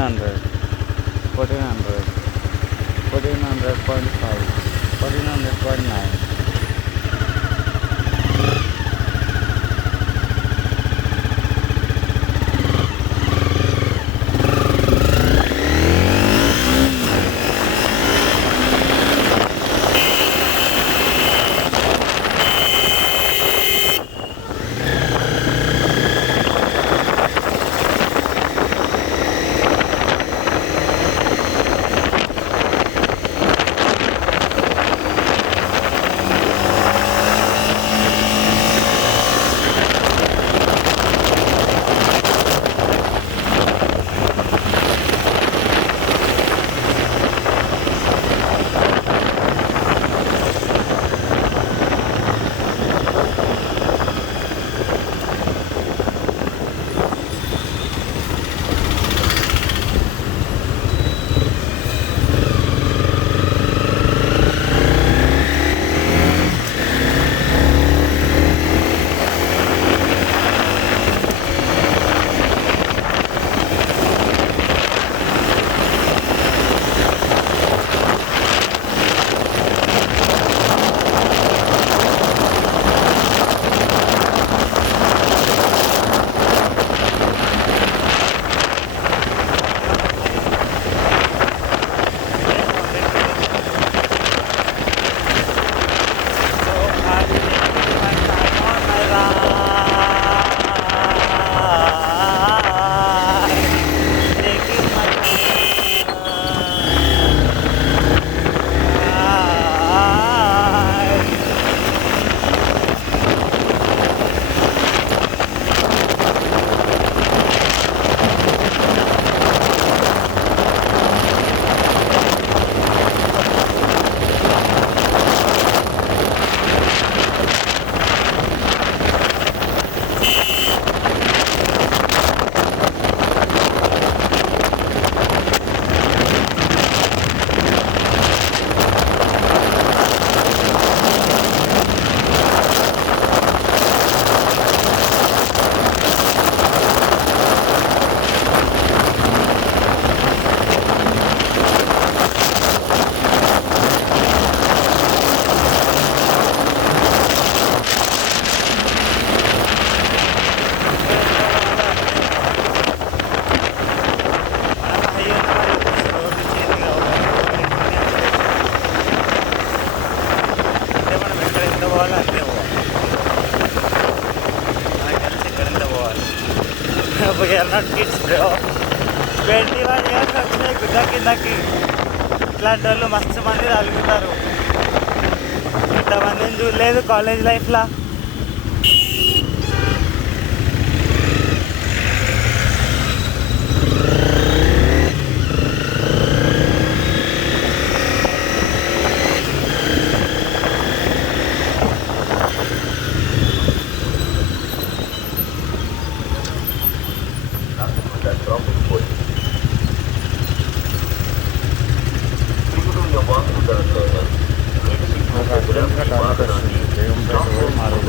1400, 1400, 1400.5, 1400.9. We are not kids, bro. 21 years వచ్చినాయి గుడ్డ కిందకి. ఇట్లాంటి వాళ్ళు మస్తు మంది తగులుతారు. ఇంతమందిని చూడలేదు కాలేజ్ లైఫ్లో. का टाटा का बेगमपेट मारो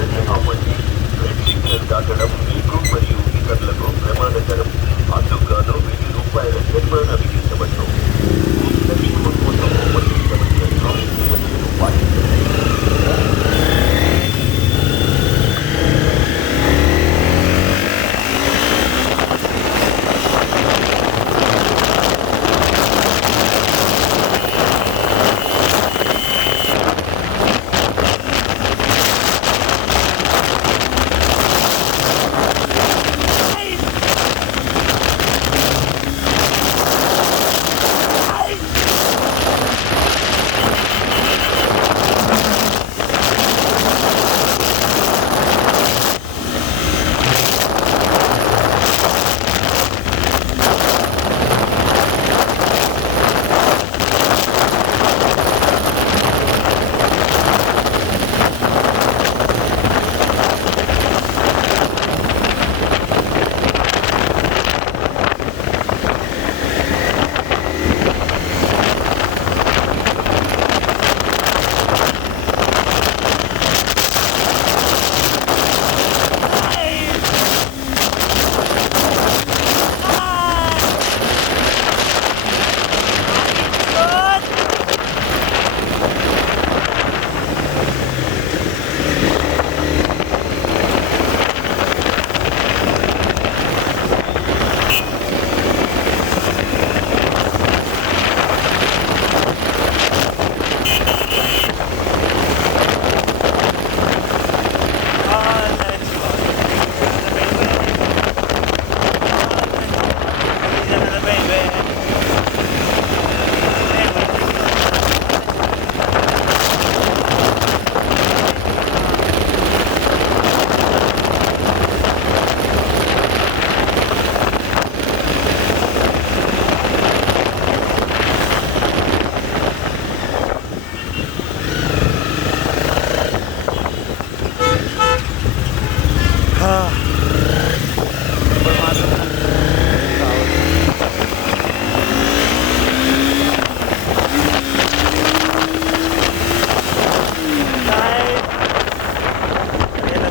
ఇప్పుడు మాత్రం రావచ్చు.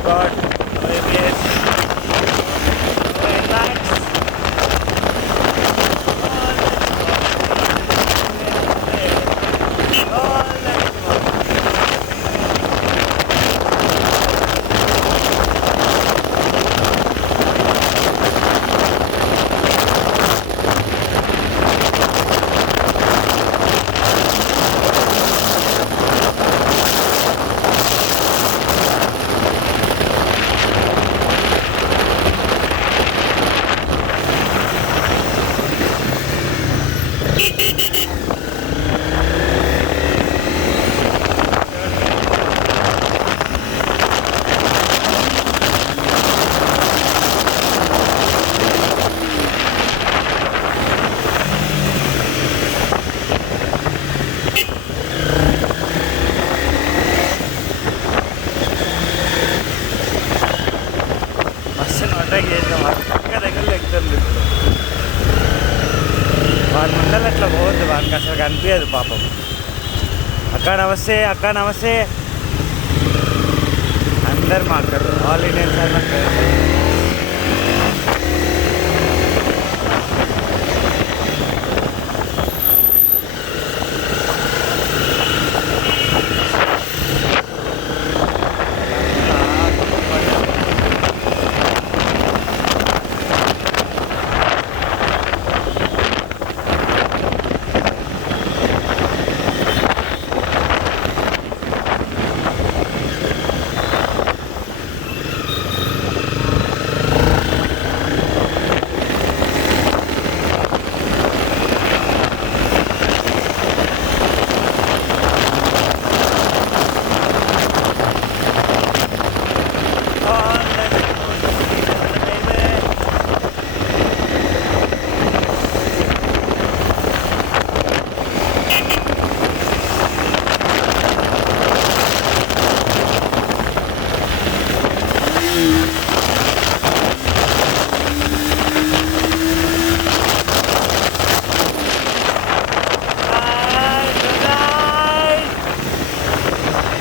God, yes. Relax. వాడి ముందర అట్లా పోవద్దు, వాడికి అసలు కనిపించదు పాపం. అక్క నమస్తే, అక్క నమస్తే. అందరు మా అక్కడ ఆల్ ఇండియన్స్ అన్నట్టు.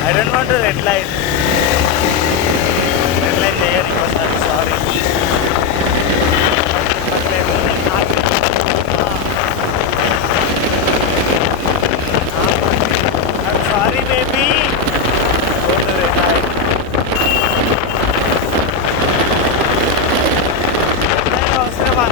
I don't want to red line. Red line there, inకోసారి sorry. I'm sorry baby. Go to red line. Red line అవసరమా?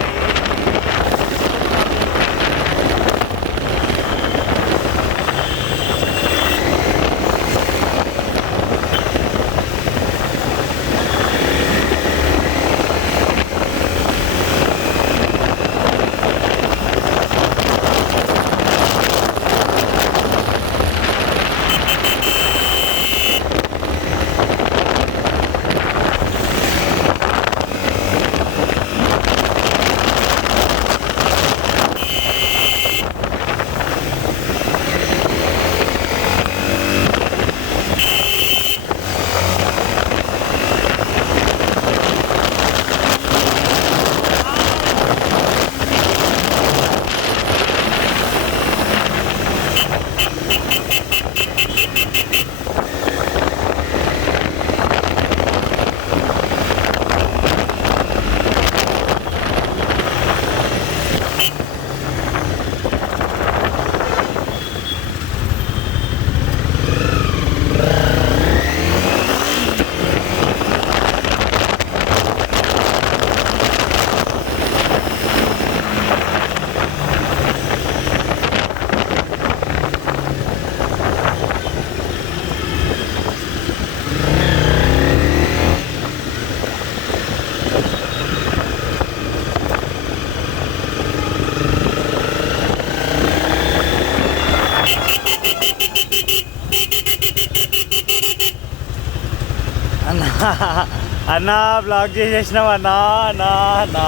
అన్నా బ్లాక్ చేసేసినావు అన్నా, అన్నా అన్నా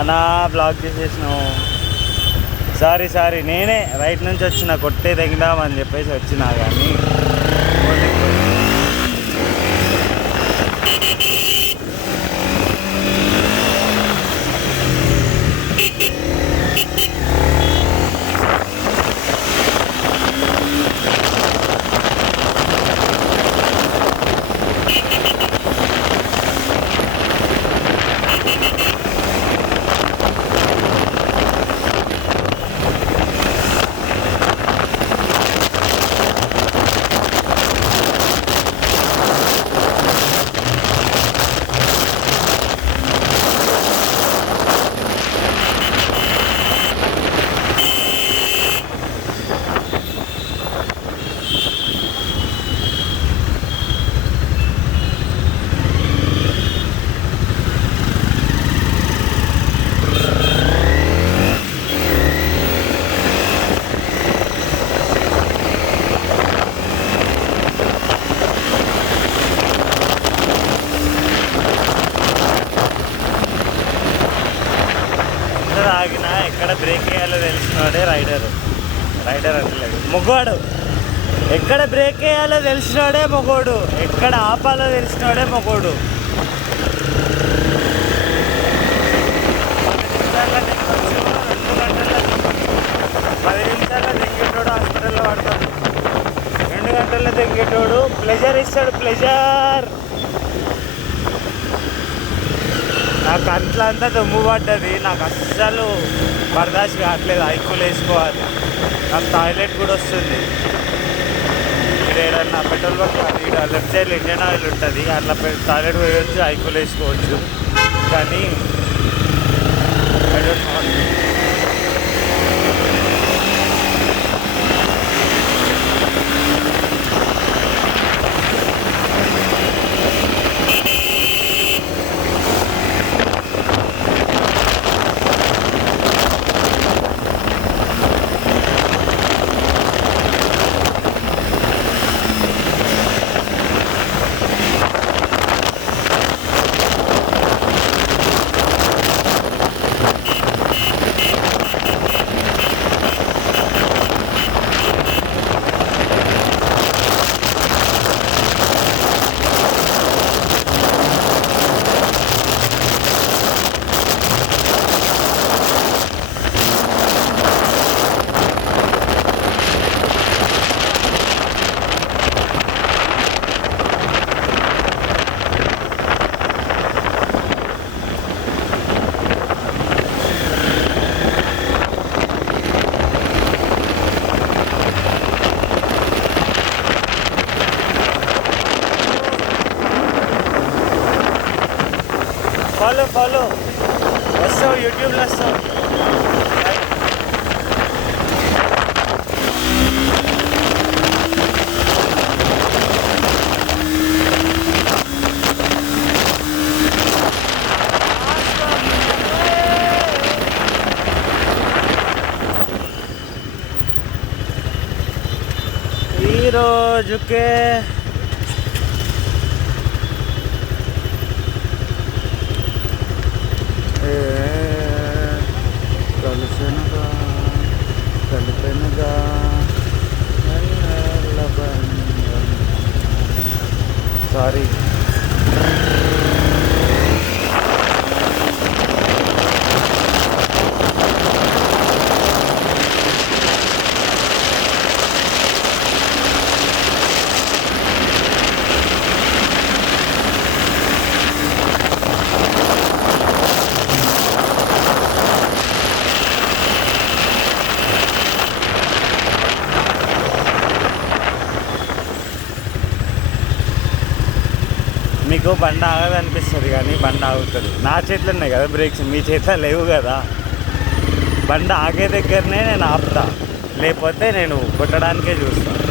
అన్నా బ్లాక్ చేసేసినావు. సారీ సారీ, నేనే రైట్ నుంచి వచ్చిన, కొట్టే తగ్గిదామని చెప్పేసి వచ్చినా కానీ బ్రేక్ వేయాలో తెలిసినవాడే రైడర్. రైడర్ అంటలేదు, మొగోడు. ఎక్కడ బ్రేక్ వేయాలో తెలిసినవాడే మొగోడు, ఎక్కడ ఆపాలో తెలిసినవాడే మొగోడు. 10 నిమిషాల్లో తెంగేటోడు హాస్పిటల్లో పడతాడు, 2 గంటల్లో తెంగేటోడు ప్లెజర్ ఇస్తాడు. ప్లెజర్ నాకు అంతా దమ్ము పడ్డది, నాకు అస్సలు బర్దాష్ కావట్లేదు. ఐకులు వేసుకోవాలి, నాకు టాయిలెట్ కూడా వస్తుంది. ఇక్కడ ఏదన్నా పెట్రోల్ బంక్ ఇక్కడ లెఫ్ట్ సైడ్లో ఇండియన్ ఆయిల్ ఉంటుంది, అట్లా టాయిలెట్ పోయవచ్చు, ఐకులు వేసుకోవచ్చు. కానీ ఐ డోంట్ వాంట్. ఫాలో వస్తావు, యూట్యూబ్లో వస్తావు. ఈరోజుకే కలిపెనుగా సారీ. మీకు బండి ఆగదు అనిపిస్తుంది, కానీ బండి ఆగుతుంది. నా చేతిలో ఉన్నాయి కదా బ్రేక్స్, మీ చేతిలో లేవు కదా. బండి ఆగే దగ్గరనే నేను ఆపుతా, లేకపోతే నేను కొట్టడానికే చూస్తాను.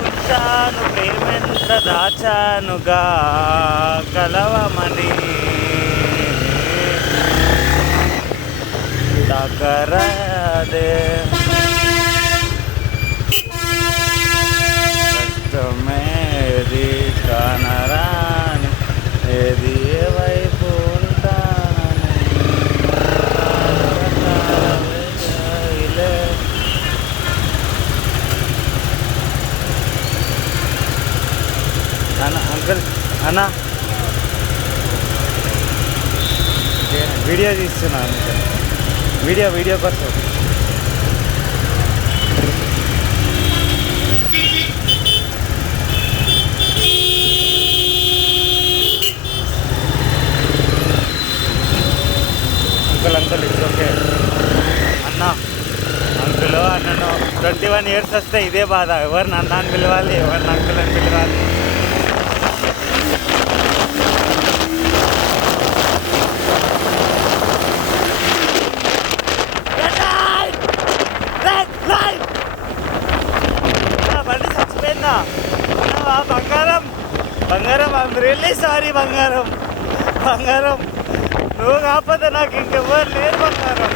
ఉంచాను ప్రేమెంత దాచానుగా కలవమని దగ్గరదే ఏది కానరాని ఏది ఏ వైపు ఉంటానని అంకుల్ అన్నా వీడియో తీస్తున్నా, వీడియో కోసం. అంకుల్ ఇట్స్ ఓకే అన్న. అంకుల్ అన్నను 21 years వస్తే ఇదే బాధ. ఎవరిని అన్న అని పిలవాలి, ఎవరిని అంకుల్ అని పిలవాలి. బండి చచ్చిపోయిందా బంగారం? బంగారం, ఐఎమ్ రియల్లీ సారీ బంగారం. నువ్వు కాకపోతే నాకు ఇంకెవ్వరు లేరు బంగారం.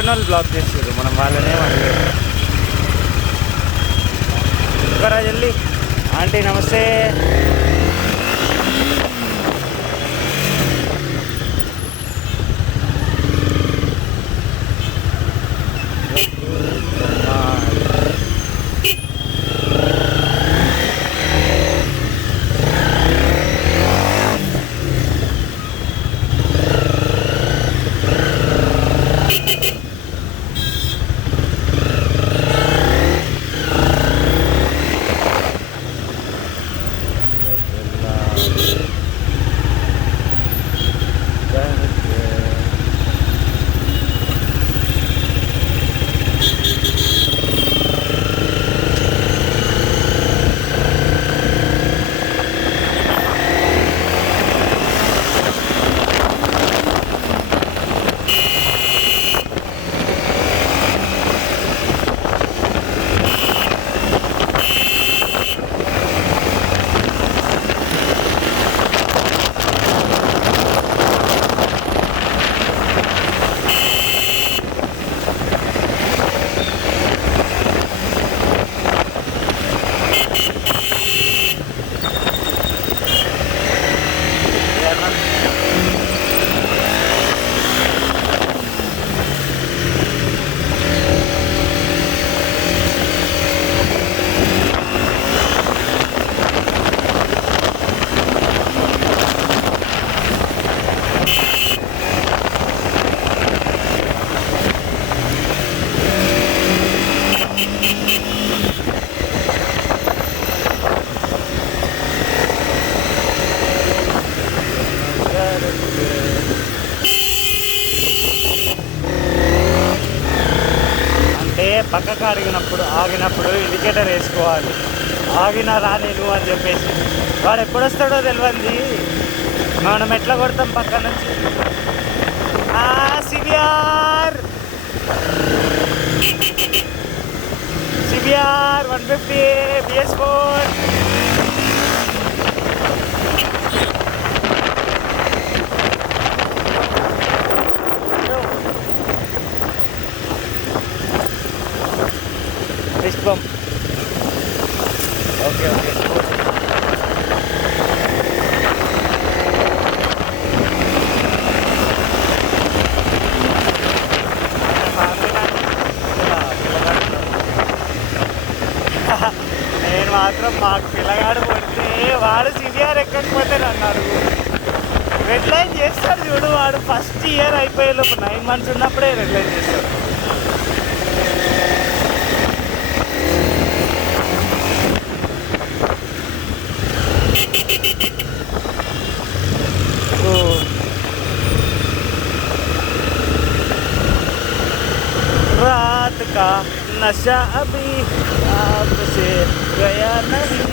పక్కన వాళ్ళు బ్లాక్ చేస్తారు, మనం వాళ్ళనే అడగలేదు. ఒకరా జల్లి. ఆంటీ నమస్తే. పక్కకు ఆగినప్పుడు ఇండికేటర్ వేసుకోవాలి. ఆగినా రా నేను అని చెప్పేసి, వాడు ఎప్పుడు వస్తాడో తెలియంది. మనం ఎట్లా కొడతాం పక్క నుంచి. CBR 150 BS4. Fist bump. Okay నేను మాత్రం మాకు పిల్లగాడు కొడితే వాడు సివిఆర్ ఎక్కకపోతే అన్నారు. రెడ్ లైన్ చేస్తాడు చూడు, వాడు ఫస్ట్ ఇయర్ అయిపోయే లోపు 9 months ఉన్నప్పుడే రెడ్ లైన్ చేస్తాడు. रात का नशा अभी आपसे गया नहीं.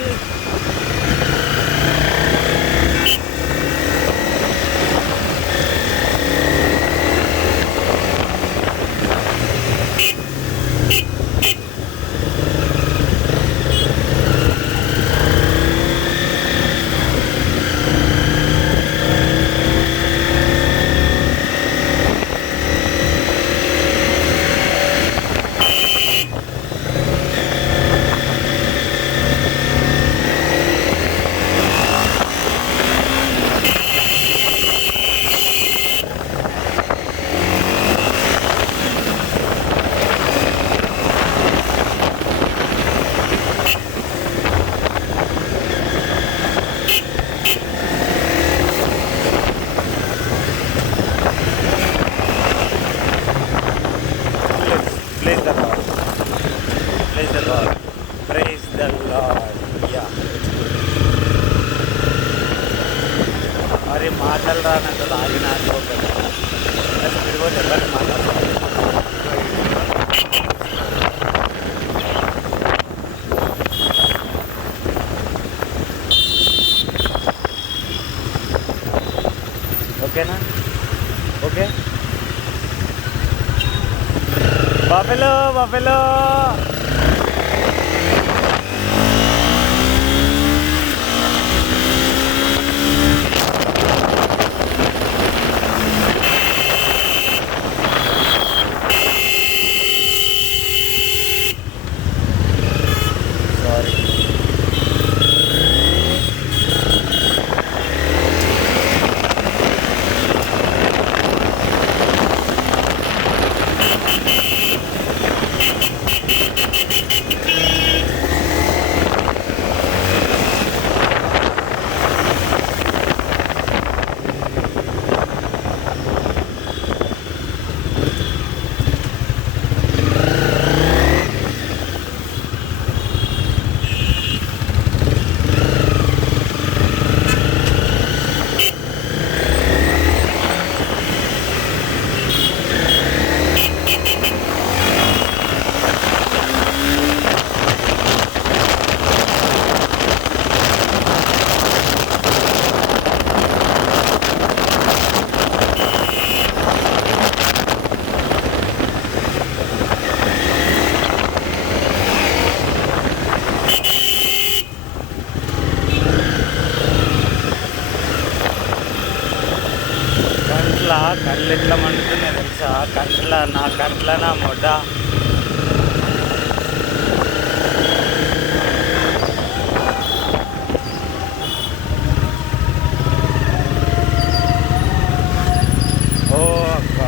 Praise the Lord. Yeah. अरे मातल रहा ना तो आगे ना आगे ऐसे फिर वो चल रहा मातल. ओके ना, ओके. Buffalo. కంట్ల నా మొడ్డ. ఓ అక్క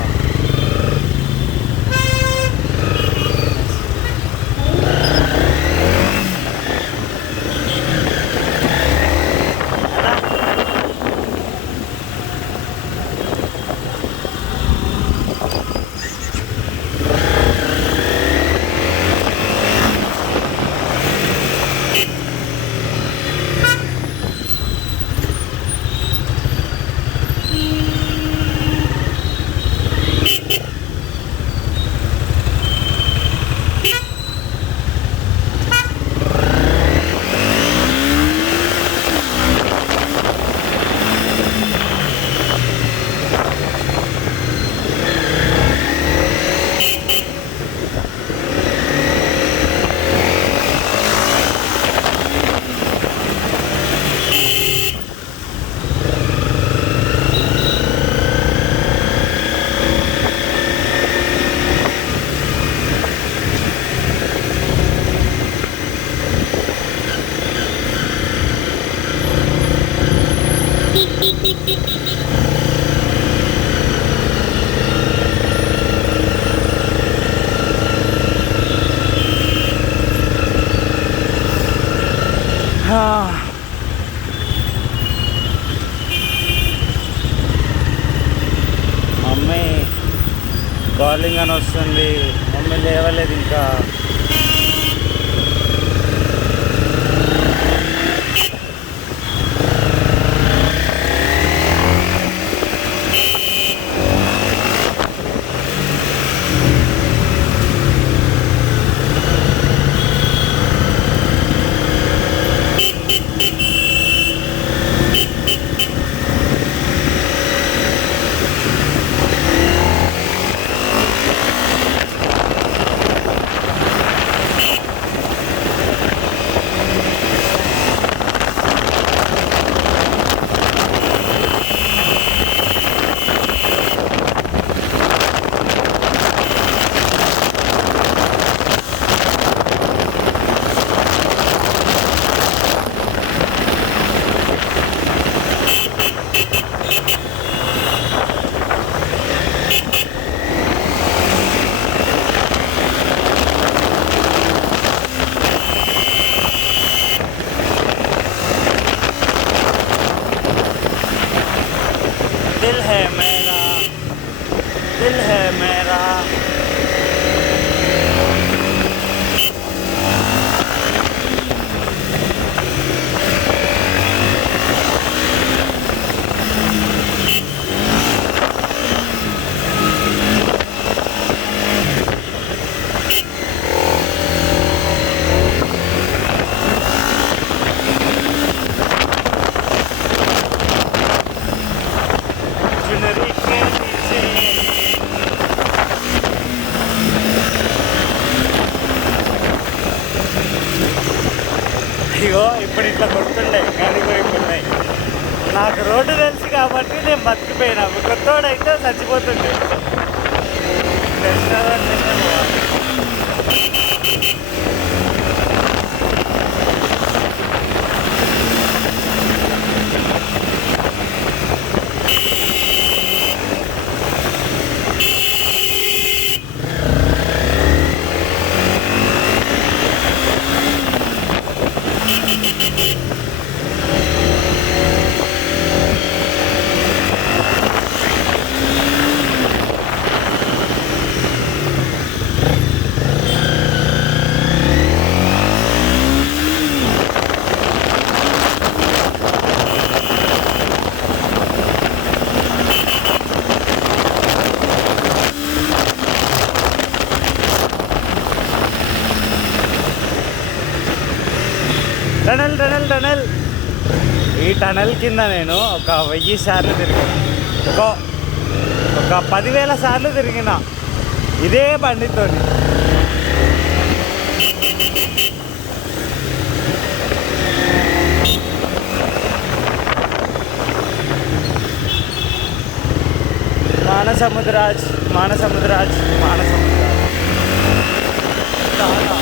మమ్మీ కాలింగ్ అని వస్తుంది. మమ్మీ లేవలేదు ఇంకా. दिल है मेरा, दिल है मेरा. चुनरी के नीचे ఇగో ఇప్పుడు ఇట్లా కొడుతుండే కానీ పోయిపోతున్నాయి. నాకు రోడ్డు తెలుసు కాబట్టి నేను బతికిపోయినా. కొత్తోడైతే చచ్చిపోతుండే. Tunnel tunnel tunnel. ఈ టనల్ కింద నేను ఒక 1000 సార్లు తిరిగిన. ఒక 10,000 సార్లు తిరిగిన ఇదే బండితో. మానసముద్రాజ్ మానసముద్రాజ్ మానసముద్రాజ్ చాలా.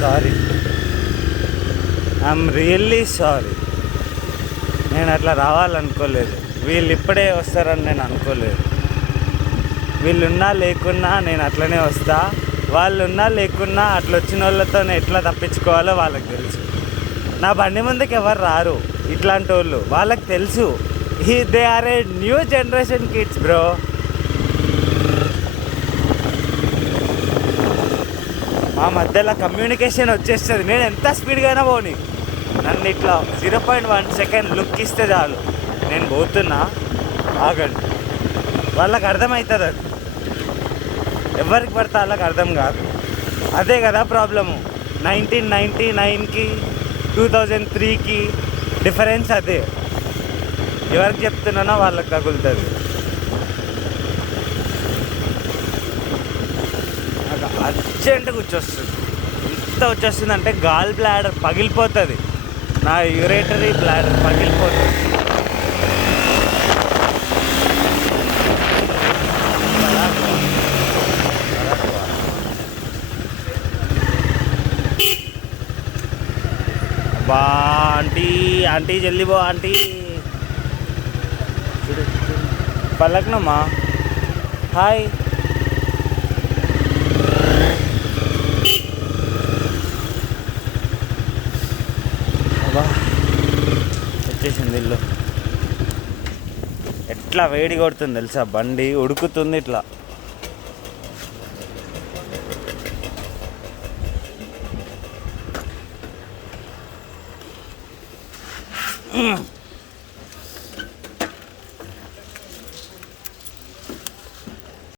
Sorry, I'm really sorry. నేను అట్లా రావాలనుకోలేదు. వీళ్ళు ఇప్పుడే వస్తారని నేను అనుకోలేదు. వీళ్ళున్నా లేకున్నా నేను అట్లనే వస్తా. వాళ్ళు ఉన్నా లేకున్నా అట్లా వచ్చిన వాళ్ళతో ఎట్లా తప్పించుకోవాలో వాళ్ళకి తెలుసు. నా బండి ముందుకు ఎవరు రారు ఇట్లాంటి వాళ్ళు. వాళ్ళకి తెలుసు they are a new generation kids bro. మా మధ్యలో కమ్యూనికేషన్ వచ్చేస్తుంది. నేను ఎంత స్పీడ్గా అయినా పోనీ, నన్ను ఇట్లా 0.1 సెకండ్ లుక్ ఇస్తే చాలు, నేను పోతున్నా, ఆగండి. వాళ్ళకి అర్థమవుతుంది. అది ఎవరికి పడితే వాళ్ళకి అర్థం కాదు. అదే కదా ప్రాబ్లము. 1999కి 2003కి డిఫరెన్స్ అదే. ఎవరికి చెప్తున్నానో వాళ్ళకి తగులుతుంది. అర్జెంటుగా వచ్చేస్తుంది. ఎంత వచ్చేస్తుంది అంటే గాల్ బ్లాడర్ పగిలిపోతుంది. నా యూరేటరీ బ్లాడర్ పగిలిపోతుంది. బా ఆంటీ, ఆంటీ జల్దీ బో ఆంటీ. పలకనమ్మా. హాయ్. వచ్చేసింది ఇల్లు. ఎట్లా వేడి కొడుతుంది తెలుసా, బండి ఉడుకుతుంది ఇట్లా.